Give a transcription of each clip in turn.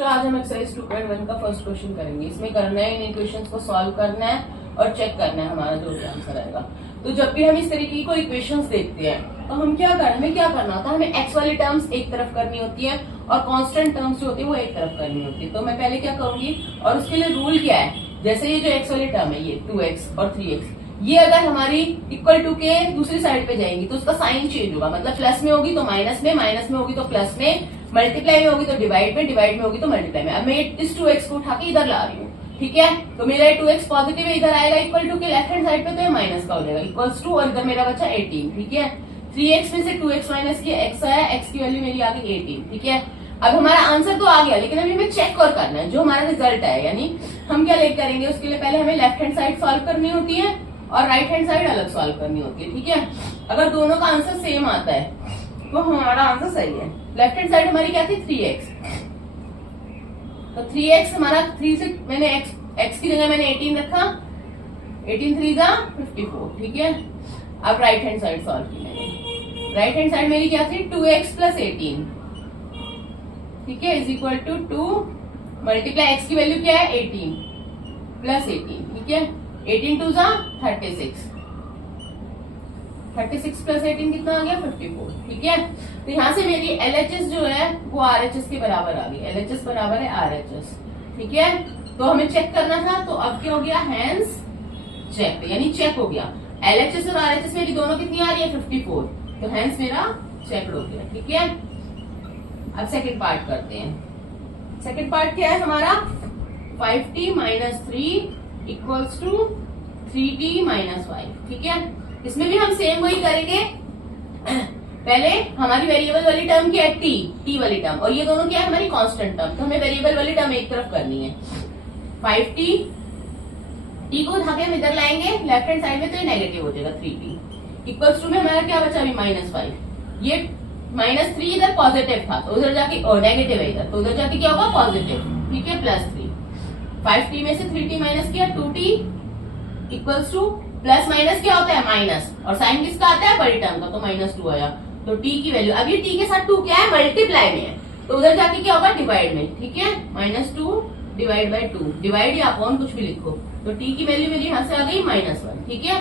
तो आज हम एक्सरसाइज 2.1 का फर्स्ट क्वेश्चन करेंगे। इसमें करना है इन इक्वेशंस को सॉल्व करना है और चेक करना है हमारा जो भी आंसर आएगा। तो जब भी हम इस तरीके को इक्वेशंस देखते हैं तो हमें क्या करना होता है, हमें एक्स वाली टर्म्स एक तरफ करनी होती है और कांस्टेंट टर्म्स जो होती है वो एक तरफ करनी होती है। तो मैं पहले क्या करूंगी और उसके लिए रूल क्या है, जैसे ये जो एक्स वाली टर्म है ये 2x और 3x, ये अगर हमारी इक्वल टू के दूसरी साइड पे जाएंगी तो उसका साइन चेंज होगा, मतलब प्लस में होगी तो माइनस में होगी तो प्लस में, मल्टीप्लाई में होगी तो डिवाइड में होगी तो मल्टीप्लाई में। अब मैं इस 2x को उठा के इधर ला रही हूँ, ठीक है। तो मेरा 2x पॉजिटिव है, इधर आएगा इक्वल टू के लेफ्ट हैंड साइड पे तो ये माइनस का हो जाएगा इक्वल्स टू, और इधर मेरा बचा 18, ठीक है। 3x में से 2x माइनस किया, x आया, x की वैल्यू मेरी आ गई 18, ठीक है। अब हमारा आंसर तो आ गया, लेकिन अभी हमें चेक और करना है जो हमारा रिजल्ट है, यानी हम क्या लेकर करेंगे उसके लिए पहले हमें लेफ्ट हैंड साइड सॉल्व करनी होती है और राइट हैंड साइड अलग सॉल्व करनी होती है, ठीक है। अगर दोनों का आंसर सेम आता है तो हमारा आंसर सही है। लेफ्ट हैंड साइड हमारी क्या थी 3x, तो 3x हमारा 3 से मैंने x की जगह मैंने 18 रखा, 18 3 जा 54, ठीक है। अब राइट हैंड साइड सॉल्व की मैंने, राइट हैंड साइड मेरी क्या थी 2x प्लस 18, ठीक है, is equal to 2 multiply x की वैल्यू क्या है 18 प्लस 18, ठीक है। 18 2 जा 36, 36 प्लस 18 कितना आ गया 54, ठीक है। तो यहाँ से मेरी LHS जो है वो RHS के बराबर आ गई, LHS बराबर है RHS, ठीक है। तो हमें चेक करना था, तो अब क्या हो गया हैंस चेक, यानी चेक हो गया। LHS और RHS मेरी दोनों कितनी आ रही है 54, तो हैंस मेरा चेक हो गया, ठीक है। अब सेकंड पार्ट करते हैं। सेकंड पार्ट क्या है हमारा 5t minus 3 equals to 3t minus 5, ठीक है। इसमें भी हम सेम वही करेंगे, पहले हमारी वेरिएबल वाली टर्म क्या है t वाली टर्म, और ये दोनों क्या है हमारी कांस्टेंट टर्म, तो हमें वेरिएबल वाली टर्म एक तरफ करनी है। 5t t को उठा के हम इधर लाएंगे लेफ्ट हैंड साइड में तो ये नेगेटिव हो जाएगा 3t इक्वल्स टू में हमारा क्या बचा अभी -5, ये -3 इधर पॉजिटिव था तो उधर जाके नेगेटिव है इधर, तो उधर जाके क्या होगा पॉजिटिव, ठीक है, +3। 5t में से 3t माइनस किया 2t equals to, plus minus क्या होता है माइनस, और साइन किसका आता है बड़ी टर्म का, तो -2 आया। तो t की वैल्यू, अब ये t के साथ 2 क्या है मल्टीप्लाई में है, तो उधर जाके क्या होगा डिवाइड में, ठीक है। -2 डिवाइड बाई 2, डिवाइड या अपॉन कुछ भी लिखो, तो t की वैल्यू मेरी यहाँ से आ गई -1, ठीक है।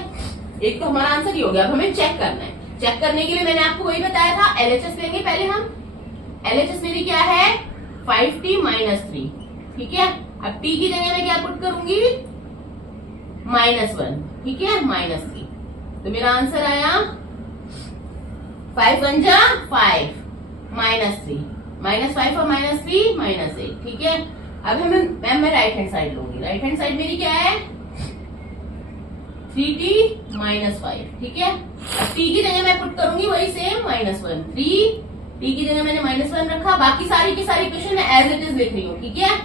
एक तो हमारा आंसर ये हो गया। अब हमें चेक करना है, चेक करने के लिए मैंने आपको वही बताया था LHS लेंगे पहले हम। LHS मेरी क्या है 5t माइनस 3, ठीक है। अब t की जगह मैं क्या पुट करूंगी -1, ठीक है, -3, तो मेरा आंसर आया 5 1 जा 5 -3, -5 और -3 -8, ठीक है। अब मैं राइट हैंड साइड लूंगी, राइट हैंड साइड मेरी क्या है 3t माइनस 5, ठीक है। अब t की जगह मैं पुट करूंगी वही सेम -1, 3t की जगह मैंने -1 रखा, बाकी सारी की सारी इक्वेशन मैं एज इट इज लिख रही हूँ, ठीक है।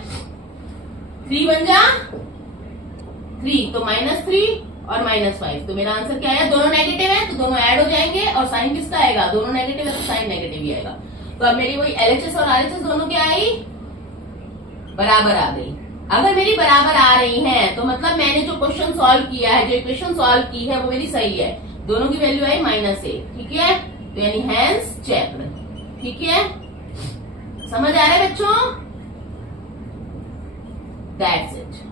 3 1 जा 3, तो -3 और -5, तो मेरा आंसर क्या है, दोनों नेगेटिव है तो दोनों ऐड हो जाएंगे, और साइन किसका आएगा, दोनों नेगेटिव है तो साइन नेगेटिव ही आएगा। तो अब मेरी वही LHS और RHS दोनों क्या आई बराबर आ गई। अगर मेरी बराबर आ रही हैं तो मतलब मैंने जो क्वेश्चन सॉल्व किया है, जो इक्वेशन सॉल्व की है वो मेरी सही है, दोनों की वैल्यू आई -1, ठीक है। तो यानी हैंस चेक्ड, ठीक है। समझ आ रहा है बच्चों, दैट्स इट।